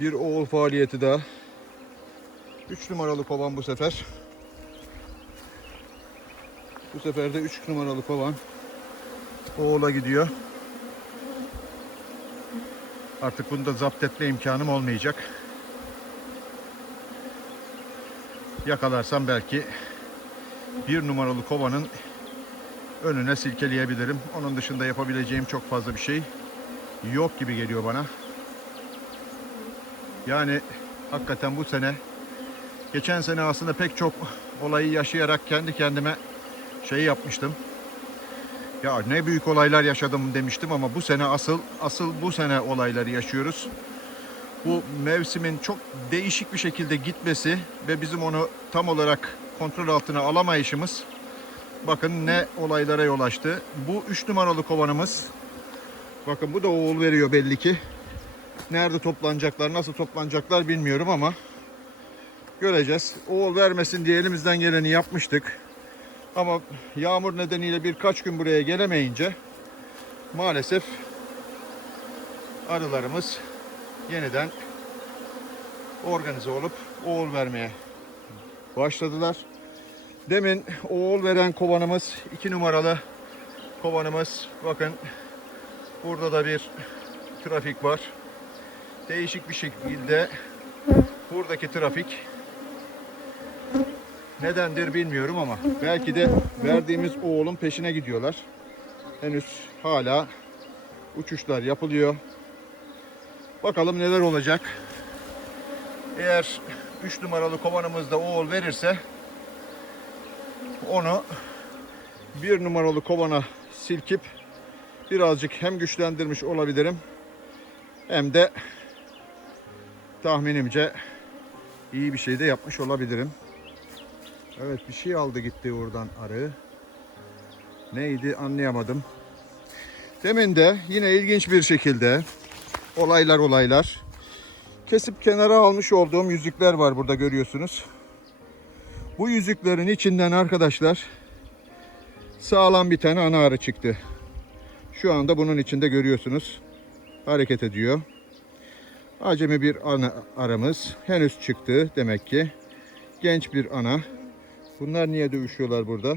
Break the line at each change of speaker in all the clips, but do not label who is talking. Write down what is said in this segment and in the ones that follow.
Bir oğul faaliyeti daha. 3 numaralı kovan bu sefer. Bu sefer de 3 numaralı kovan oğula gidiyor. Artık bunu da zapt etme imkanım olmayacak. Yakalarsam belki bir numaralı kovanın önüne silkeleyebilirim. Onun dışında yapabileceğim çok fazla bir şey yok gibi geliyor bana. Yani hakikaten bu sene geçen sene aslında pek çok olayı yaşayarak kendi kendime şey yapmıştım. Ya ne büyük olaylar yaşadım demiştim ama bu sene asıl asıl bu sene olayları yaşıyoruz. Bu mevsimin çok değişik bir şekilde gitmesi ve bizim onu tam olarak kontrol altına alamayışımız bakın ne olaylara yol açtı. Bu 3 numaralı kovanımız bakın bu da oğul veriyor belli ki. Nerede toplanacaklar, nasıl toplanacaklar bilmiyorum ama göreceğiz. Oğul vermesin diye elimizden geleni yapmıştık. Ama yağmur nedeniyle birkaç gün buraya gelemeyince maalesef arılarımız yeniden organize olup oğul vermeye başladılar. Demin oğul veren kovanımız 2 numaralı kovanımız. Bakın burada da bir trafik var. Değişik bir şekilde buradaki trafik nedendir bilmiyorum ama belki de verdiğimiz oğulun peşine gidiyorlar. Henüz hala uçuşlar yapılıyor. Bakalım neler olacak. Eğer 3 numaralı kovanımızda oğul verirse onu bir numaralı kovana silkip birazcık hem güçlendirmiş olabilirim hem de tahminimce iyi bir şey de yapmış olabilirim. Evet bir şey aldı gitti oradan arı. Neydi anlayamadım. Demin de yine ilginç bir şekilde olaylar olaylar kesip kenara almış olduğum yüzükler var burada görüyorsunuz. Bu yüzüklerin içinden arkadaşlar sağlam bir tane ana arı çıktı. Şu anda bunun içinde görüyorsunuz. Hareket ediyor. Acemi bir ana aramız henüz çıktı demek ki. Genç bir ana. Bunlar niye dövüşüyorlar burada?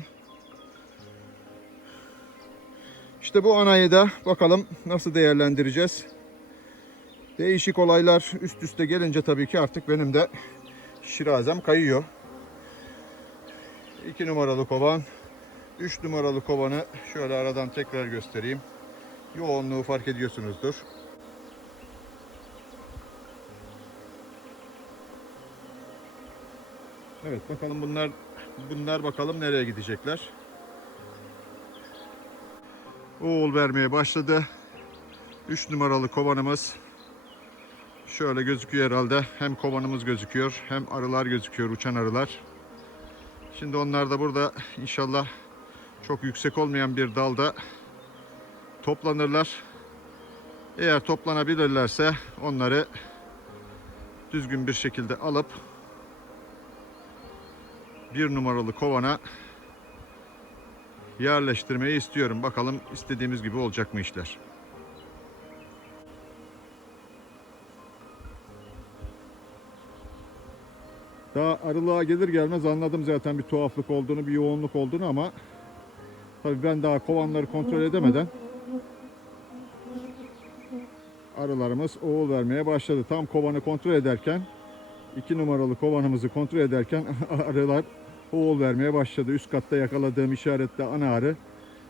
İşte bu anayı da bakalım nasıl değerlendireceğiz. Değişik olaylar üst üste gelince tabii ki artık benim de şirazem kayıyor. 2 numaralı kovan, 3 numaralı kovanı şöyle aradan tekrar göstereyim. Yoğunluğu fark ediyorsunuzdur. Evet bakalım bunlar bunlar bakalım nereye gidecekler. Oğul vermeye başladı. 3 numaralı kovanımız şöyle gözüküyor herhalde. Hem kovanımız gözüküyor hem arılar gözüküyor uçan arılar. Şimdi onlar da burada inşallah çok yüksek olmayan bir dalda toplanırlar. Eğer toplanabilirlerse onları düzgün bir şekilde alıp bir numaralı kovana yerleştirmeyi istiyorum. Bakalım istediğimiz gibi olacak mı işler. Daha arılığa gelir gelmez anladım zaten bir tuhaflık olduğunu, bir yoğunluk olduğunu ama tabii ben daha kovanları kontrol edemeden arılarımız oğul vermeye başladı. Tam kovanı kontrol ederken iki numaralı kovanımızı kontrol ederken arılar oğul vermeye başladı. Üst katta yakaladığım işaretle ana arı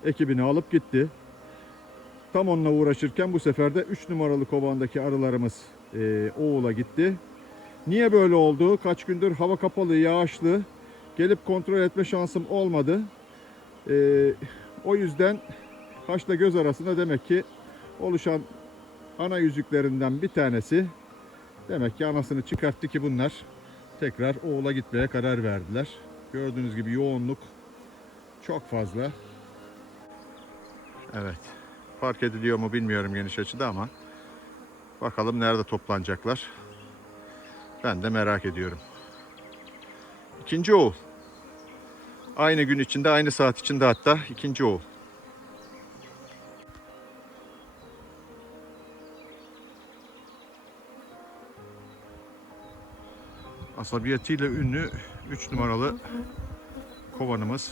ekibini alıp gitti. Tam onunla uğraşırken bu sefer de 3 numaralı kovandaki arılarımız e, oğula gitti. Niye böyle oldu? Kaç gündür hava kapalı, yağışlı. Gelip kontrol etme şansım olmadı. E, o yüzden kaşla göz arasında demek ki oluşan ana yüzüklerinden bir tanesi demek ki anasını çıkarttı ki bunlar tekrar oğula gitmeye karar verdiler. Gördüğünüz gibi yoğunluk çok fazla. Evet. Fark ediliyor mu bilmiyorum geniş açıda ama bakalım nerede toplanacaklar. Ben de merak ediyorum. İkinci oğul. Aynı gün içinde, aynı saat içinde hatta ikinci oğul. Asabiyetiyle ünlü 3 numaralı kovanımız.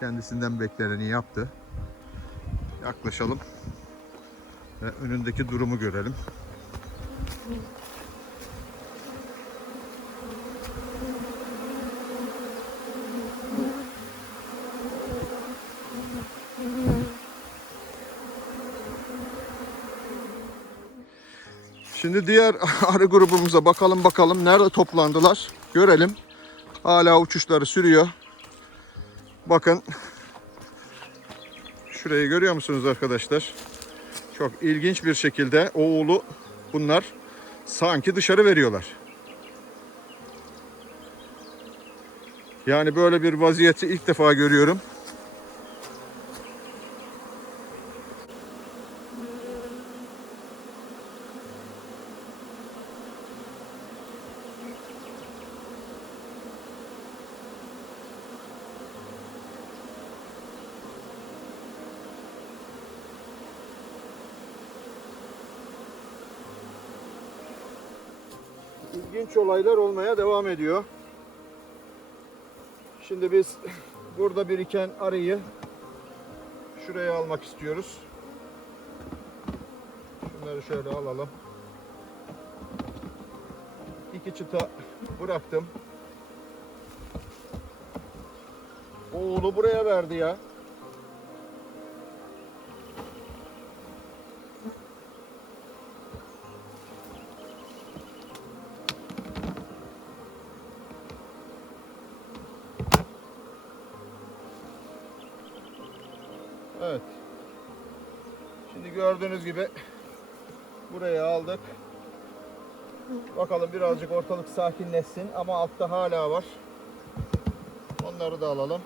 Kendisinden bekleneni yaptı. Yaklaşalım ve önündeki durumu görelim. Şimdi diğer arı grubumuza bakalım bakalım nerede toplandılar görelim. Hala uçuşları sürüyor. Bakın şurayı görüyor musunuz arkadaşlar? Çok ilginç bir şekilde oğulu bunlar sanki dışarı veriyorlar. Yani böyle bir vaziyeti ilk defa görüyorum. İlginç olaylar olmaya devam ediyor. Şimdi biz burada biriken arıyı şuraya almak istiyoruz. Şunları şöyle alalım. İki çıta bıraktım. Oğlu buraya verdi ya. Evet. Şimdi gördüğünüz gibi buraya aldık. Bakalım birazcık ortalık sakinleşsin ama altta hala var. Onları da alalım.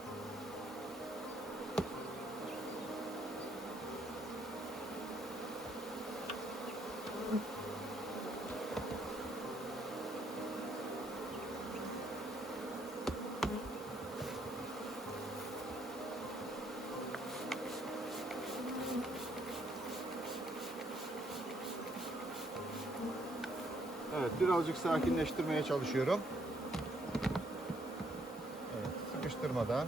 Evet, birazcık sakinleştirmeye çalışıyorum. Evet, sıkıştırmadan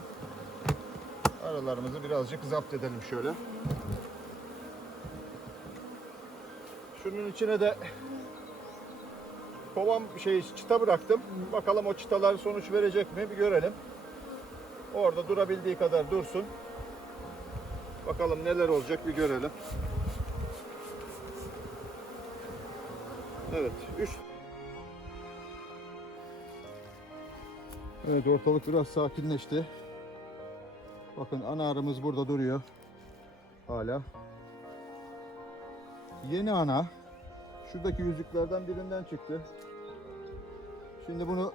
aralarımızı birazcık zapt edelim şöyle. Şunun içine de kovan şey çıta bıraktım. Bakalım o çıtalar sonuç verecek mi bir görelim. Orada durabildiği kadar dursun. Bakalım neler olacak bir görelim. Evet, 3 Evet, ortalık biraz sakinleşti. Bakın ana arımız burada duruyor. Hala. Yeni ana. Şuradaki yüzüklerden birinden çıktı. Şimdi bunu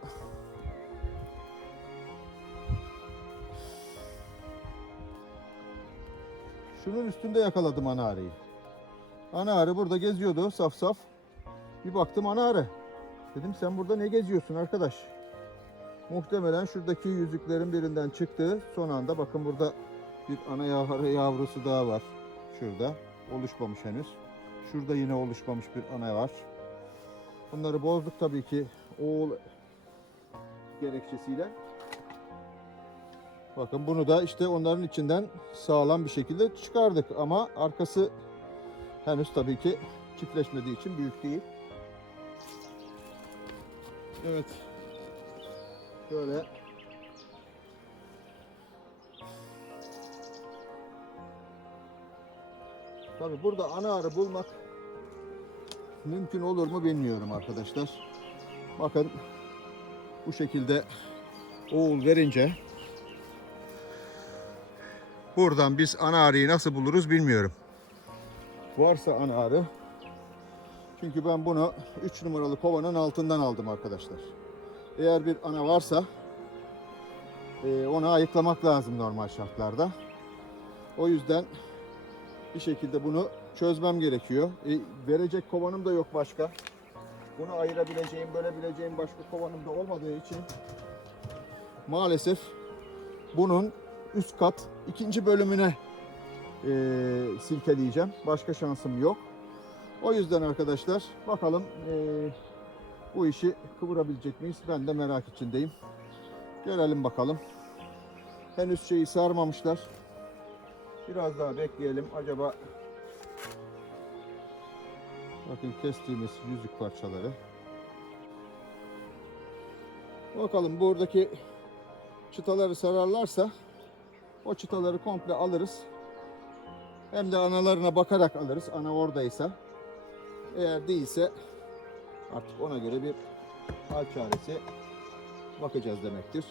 Şunun üstünde yakaladım ana arıyı. Ana arı burada geziyordu saf saf. Bir baktım ana arı. Dedim sen burada ne geziyorsun arkadaş? Muhtemelen şuradaki yüzüklerin birinden çıktı. Son anda bakın burada bir ana yavru, yavrusu daha var. Şurada. Oluşmamış henüz. Şurada yine oluşmamış bir ana var. Bunları bozduk tabii ki oğul gerekçesiyle. Bakın bunu da işte onların içinden sağlam bir şekilde çıkardık ama arkası henüz tabii ki çiftleşmediği için büyük değil. Evet. Şöyle. Tabii burada ana arı bulmak mümkün olur mu bilmiyorum arkadaşlar. Bakın bu şekilde oğul verince buradan biz ana arıyı nasıl buluruz bilmiyorum. Varsa ana arı çünkü ben bunu 3 numaralı kovanın altından aldım arkadaşlar. Eğer bir ana varsa e, onu ayıklamak lazım normal şartlarda. O yüzden bir şekilde bunu çözmem gerekiyor. E, verecek kovanım da yok başka. Bunu ayırabileceğim, bölebileceğim başka kovanım da olmadığı için maalesef bunun üst kat ikinci bölümüne e, silkeleyeceğim. Başka şansım yok. O yüzden arkadaşlar bakalım e, Bu işi kıvırabilecek miyiz? Ben de merak içindeyim. Gelelim bakalım. Henüz şeyi sarmamışlar. Biraz daha bekleyelim. Acaba bakın kestiğimiz yüzük parçaları. Bakalım buradaki çıtaları sararlarsa o çıtaları komple alırız. Hem de analarına bakarak alırız. Ana oradaysa. Eğer değilse artık ona göre bir hal çaresi bakacağız demektir.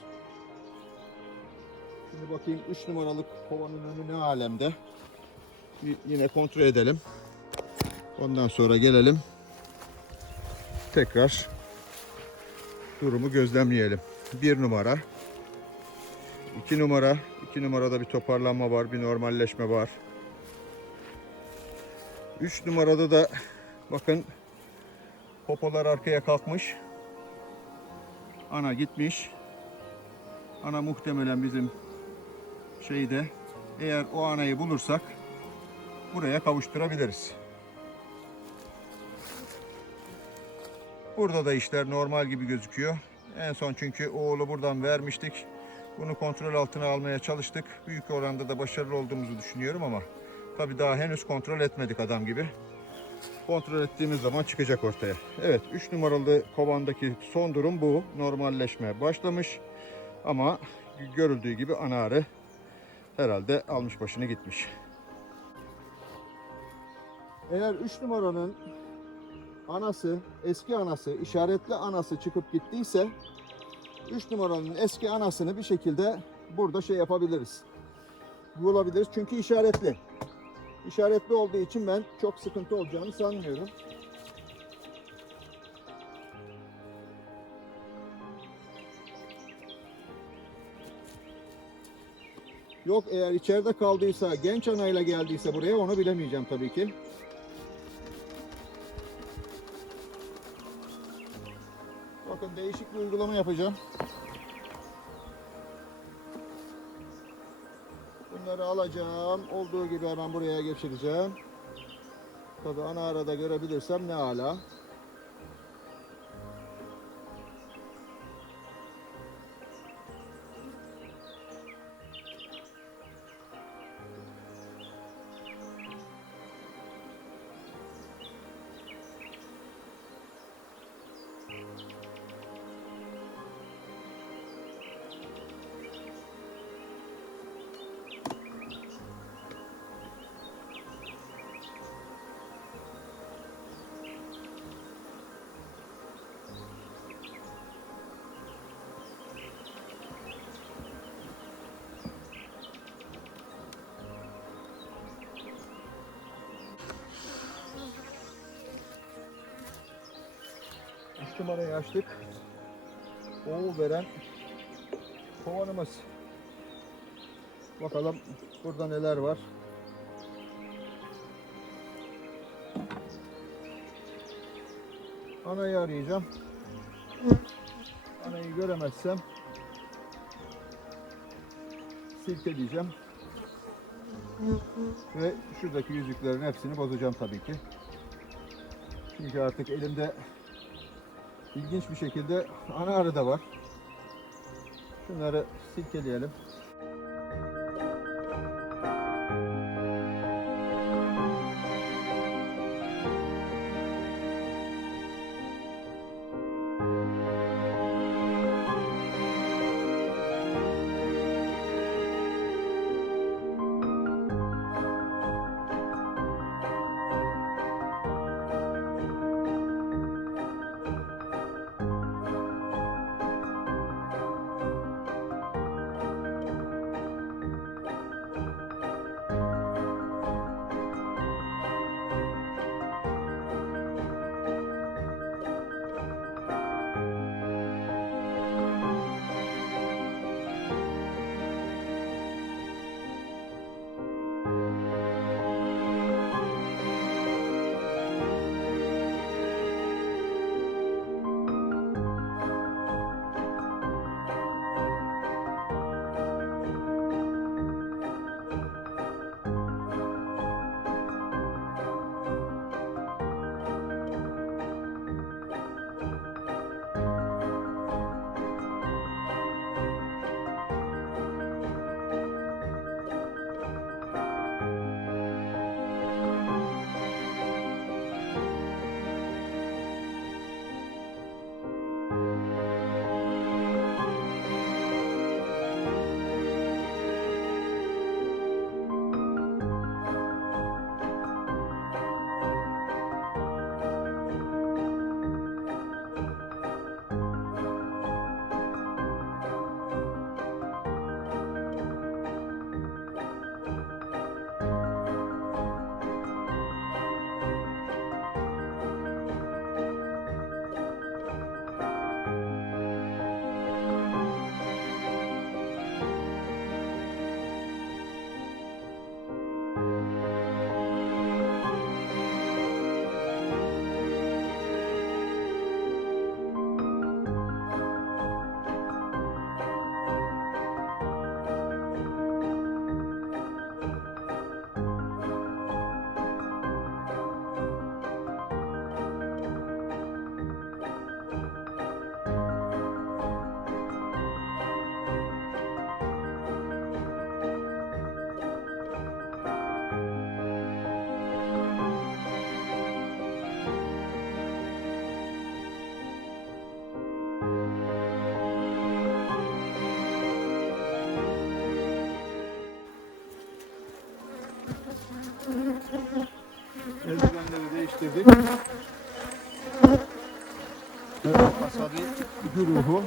Şimdi bakayım 3 numaralık kovanın önü ne alemde. Bir yine kontrol edelim. Ondan sonra gelelim. Tekrar durumu gözlemleyelim. 1 numara. 2 numara. 2 numarada bir toparlanma var, bir normalleşme var. 3 numarada da bakın popolar arkaya kalkmış. Ana gitmiş. Ana muhtemelen bizim şeyde eğer o anayı bulursak buraya kavuşturabiliriz. Burada da işler normal gibi gözüküyor. En son çünkü oğlu buradan vermiştik. Bunu kontrol altına almaya çalıştık. Büyük oranda da başarılı olduğumuzu düşünüyorum ama tabii daha henüz kontrol etmedik adam gibi. Kontrol ettiğimiz zaman çıkacak ortaya. Evet 3 numaralı kovandaki son durum bu. Normalleşme başlamış. Ama görüldüğü gibi ana arı herhalde almış başını gitmiş. Eğer 3 numaranın anası, eski anası, işaretli anası çıkıp gittiyse 3 numaranın eski anasını bir şekilde burada şey yapabiliriz. Bulabiliriz çünkü işaretli. İşaretli olduğu için ben çok sıkıntı olacağını sanmıyorum. Yok eğer içeride kaldıysa, genç anayla geldiyse buraya onu bilemeyeceğim tabii ki. Bakın değişik bir uygulama yapacağım. Bunları alacağım. Olduğu gibi hemen buraya geçireceğim. Tabii ana arada görebilirsem ne ala. Üç numarayı açtık. Oğul veren kovanımız. Bakalım burada neler var. Anayı arayacağım. Anayı göremezsem silkeleyeceğim. Ve şuradaki yüzüklerin hepsini bozacağım tabii ki. Çünkü artık elimde ilginç bir şekilde ana arı da var. Şunları silkeleyelim. Değiştirdik. Evet, Asabi güruhu.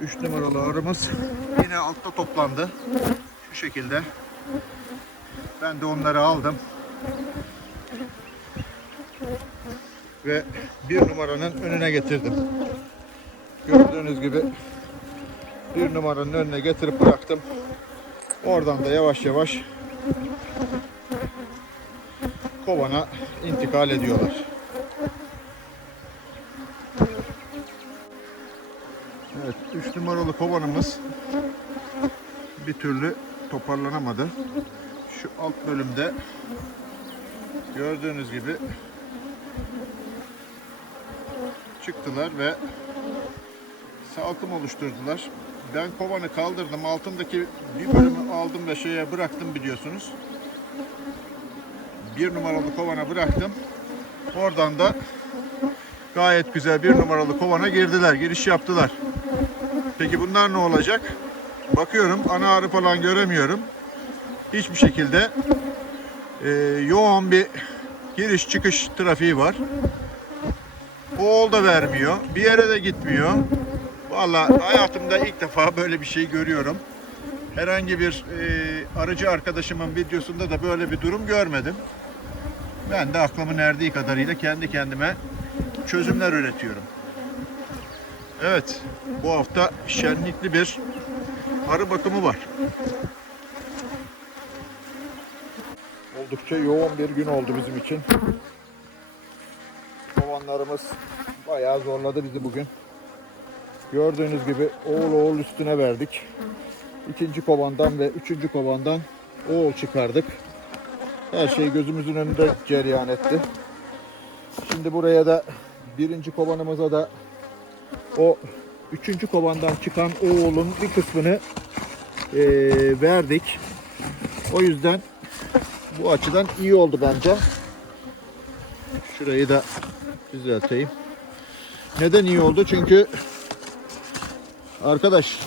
3 numaralı arımız yine altta toplandı. Şu şekilde. Ben de onları aldım. Ve bir numaranın önüne getirdim. Gördüğünüz gibi bir numaranın önüne getirip bıraktım. Oradan da yavaş yavaş kovana intikal ediyorlar. Kovanımız bir türlü toparlanamadı. Şu alt bölümde gördüğünüz gibi çıktılar ve salkım oluşturdular. Ben kovanı kaldırdım. Altındaki bir bölümü aldım ve şeye bıraktım biliyorsunuz. Bir numaralı kovana bıraktım. Oradan da gayet güzel bir numaralı kovana girdiler. Giriş yaptılar. Peki bunlar ne olacak? Bakıyorum ana arı falan göremiyorum. Hiçbir şekilde e, yoğun bir giriş çıkış trafiği var. Oğul da vermiyor. Bir yere de gitmiyor. Vallahi hayatımda ilk defa böyle bir şey görüyorum. Herhangi bir e, arıcı arkadaşımın videosunda da böyle bir durum görmedim. Ben de aklımın erdiği kadarıyla kendi kendime çözümler üretiyorum. Evet, bu hafta şenlikli bir arı bakımı var. Oldukça yoğun bir gün oldu bizim için. Kovanlarımız bayağı zorladı bizi bugün. Gördüğünüz gibi oğul oğul üstüne verdik. İkinci kovandan ve üçüncü kovandan oğul çıkardık. Her şey gözümüzün önünde cereyan etti. Şimdi buraya da birinci kovanımıza da o üçüncü kovandan çıkan oğulun bir kısmını eee, verdik. O yüzden bu açıdan iyi oldu bence. Şurayı da düzelteyim. Neden iyi oldu? Çünkü arkadaş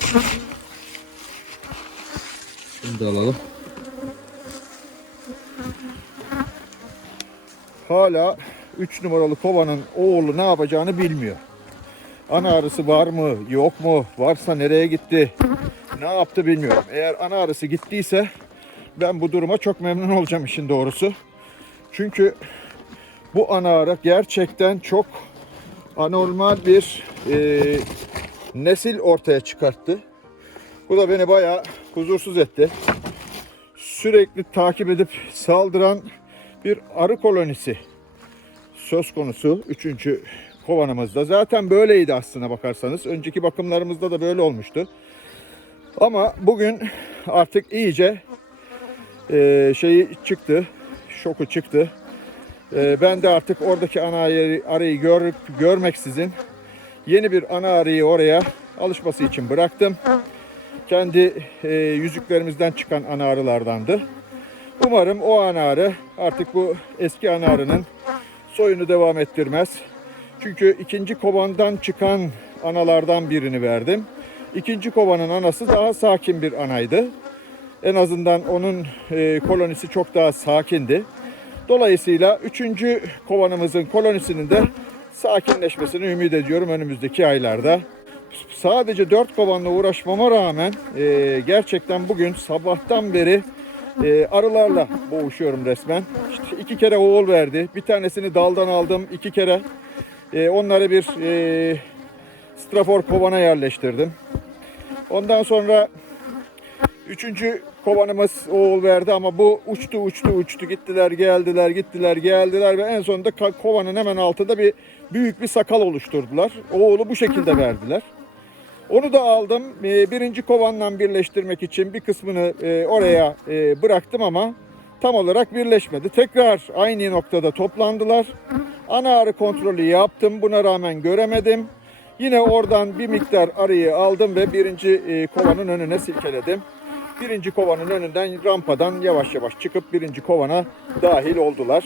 şunu da alalım. Hala 3 numaralı kovanın oğlu ne yapacağını bilmiyor. Ana arısı var mı, yok mu? Varsa nereye gitti? Ne yaptı bilmiyorum. Eğer ana arısı gittiyse ben bu duruma çok memnun olacağım işin doğrusu. Çünkü bu ana arı gerçekten çok anormal bir e, nesil ortaya çıkarttı. Bu da beni bayağı huzursuz etti. Sürekli takip edip saldıran bir arı kolonisi söz konusu. Üçüncü kovanımızda. Zaten böyleydi aslına bakarsanız. Önceki bakımlarımızda da böyle olmuştu. Ama bugün artık iyice e, şeyi çıktı. Şoku çıktı. E, ben de artık oradaki ana arıyı, görüp görmeksizin yeni bir ana arıyı oraya alışması için bıraktım. Kendi e, yüzüklerimizden çıkan ana arılardandı. Umarım o ana arı artık bu eski ana arının soyunu devam ettirmez. Çünkü ikinci kovandan çıkan analardan birini verdim. İkinci kovanın anası daha sakin bir anaydı. En azından onun e, kolonisi çok daha sakindi. Dolayısıyla üçüncü kovanımızın kolonisinin de sakinleşmesini ümit ediyorum önümüzdeki aylarda. Sadece dört kovanla uğraşmama rağmen e, gerçekten bugün sabahtan beri e, arılarla boğuşuyorum resmen. İşte iki kere oğul verdi. Bir tanesini daldan aldım iki kere. E, onları bir e, strafor kovana yerleştirdim. Ondan sonra üçüncü kovanımız oğul verdi ama bu uçtu uçtu uçtu gittiler geldiler gittiler geldiler ve en sonunda kovanın hemen altında bir büyük bir sakal oluşturdular. Oğulu bu şekilde verdiler. Onu da aldım. Ee, Birinci kovanla birleştirmek için bir kısmını e, oraya e, bıraktım ama tam olarak birleşmedi. Tekrar aynı noktada toplandılar. Ana arı kontrolü yaptım. Buna rağmen göremedim. Yine oradan bir miktar arıyı aldım ve birinci e, kovanın önüne silkeledim. Birinci kovanın önünden rampadan yavaş yavaş çıkıp birinci kovana dahil oldular.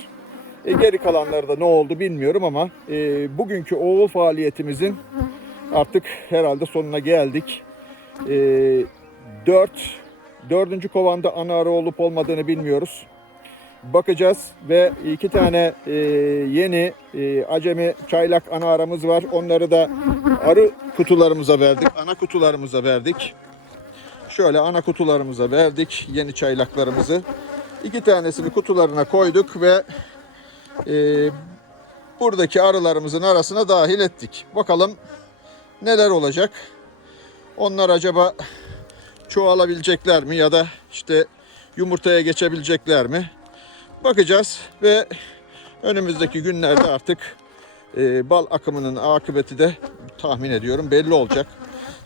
E, geri kalanları da ne oldu bilmiyorum ama e, bugünkü oğul faaliyetimizin artık herhalde sonuna geldik. E, 4 dördüncü kovanda ana arı olup olmadığını bilmiyoruz. Bakacağız ve iki tane e, yeni e, acemi çaylak ana aramız var. Onları da arı kutularımıza verdik. Ana kutularımıza verdik. Şöyle ana kutularımıza verdik yeni çaylaklarımızı. İki tanesini kutularına koyduk ve e, buradaki arılarımızın arasına dahil ettik. Bakalım neler olacak? Onlar acaba çoğalabilecekler mi ya da işte yumurtaya geçebilecekler mi? Bakacağız ve önümüzdeki günlerde artık e, bal akımının akıbeti de tahmin ediyorum belli olacak.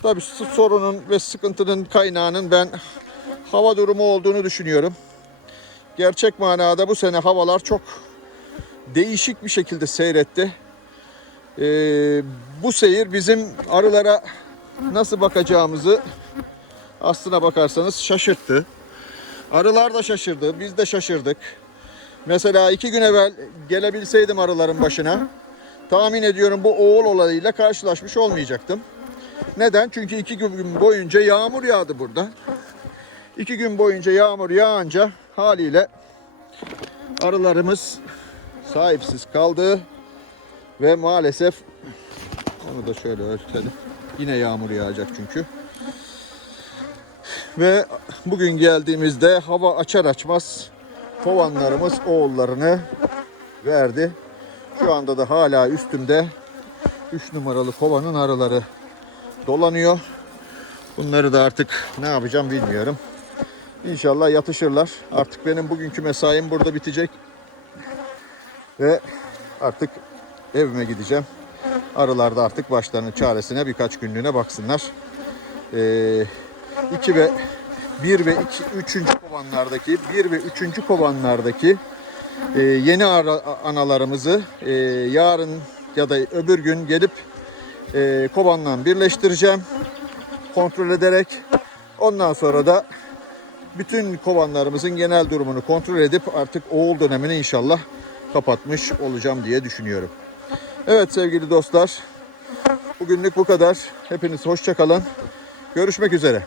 Tabii sorunun ve sıkıntının kaynağının ben hava durumu olduğunu düşünüyorum. Gerçek manada bu sene havalar çok değişik bir şekilde seyretti. E, bu seyir bizim arılara nasıl bakacağımızı aslına bakarsanız şaşırttı. Arılar da şaşırdı, biz de şaşırdık. Mesela iki gün evvel gelebilseydim arıların başına, tahmin ediyorum bu oğul olayıyla karşılaşmış olmayacaktım. Neden? Çünkü iki gün boyunca yağmur yağdı burada. İki gün boyunca yağmur yağınca haliyle arılarımız sahipsiz kaldı ve maalesef onu da şöyle örtelim. Yine yağmur yağacak çünkü. Ve bugün geldiğimizde hava açar açmaz kovanlarımız oğullarını verdi. Şu anda da hala üstümde 3 numaralı kovanın arıları dolanıyor. Bunları da artık ne yapacağım bilmiyorum. İnşallah yatışırlar. Artık benim bugünkü mesaim burada bitecek. Ve artık evime gideceğim. Arılar da artık başlarının çaresine birkaç günlüğüne baksınlar. Ee, 2 ve 1 ve 2 3. kovanlardaki 1 ve 3. kovanlardaki e, yeni ara, analarımızı e, yarın ya da öbür gün gelip e, kovanla birleştireceğim. Kontrol ederek ondan sonra da bütün kovanlarımızın genel durumunu kontrol edip artık oğul dönemini inşallah kapatmış olacağım diye düşünüyorum. Evet sevgili dostlar. Bugünlük bu kadar. Hepiniz hoşça kalın. Görüşmek üzere.